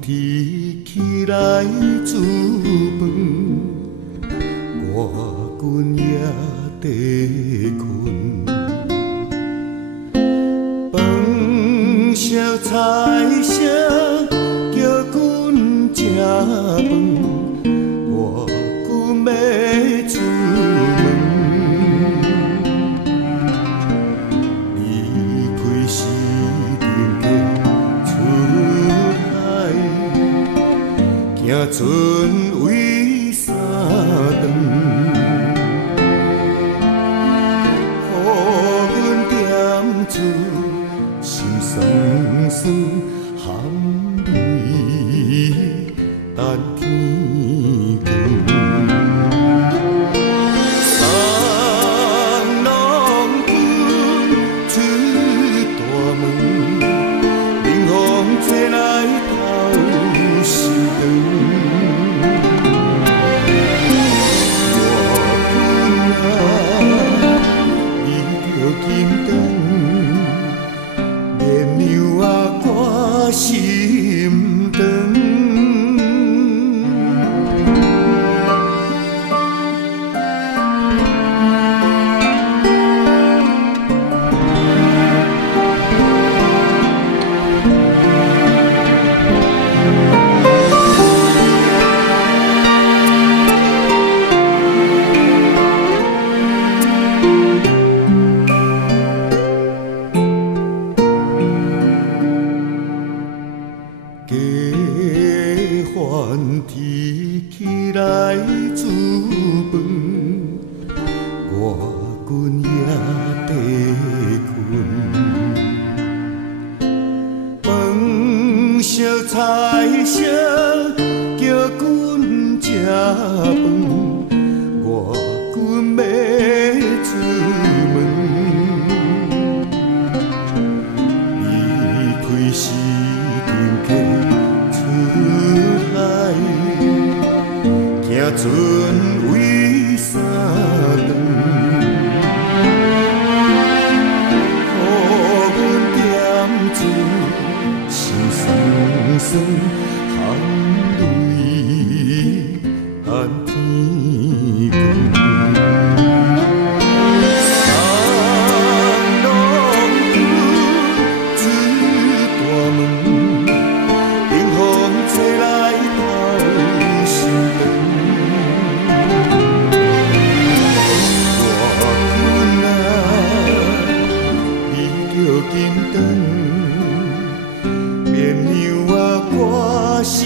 天起来煮饭，我君也在困。饭烧菜烧，叫君食饭，我君要出门。离开时阵客出海，行船为三顿。心酸酸，含泪等天光。送农军出大门，冷风吹来透心肠。我君啊，你着金灯。心肠。加烦天起来煮饭，我君也在困。饭烧菜烧，叫君食饭，我君要出门。离开时行船为三顿，予阮点酒，心酸酸，含泪等天光。送农军出大门，冷风吹来透心肠。金灯，绵羊啊，歌声。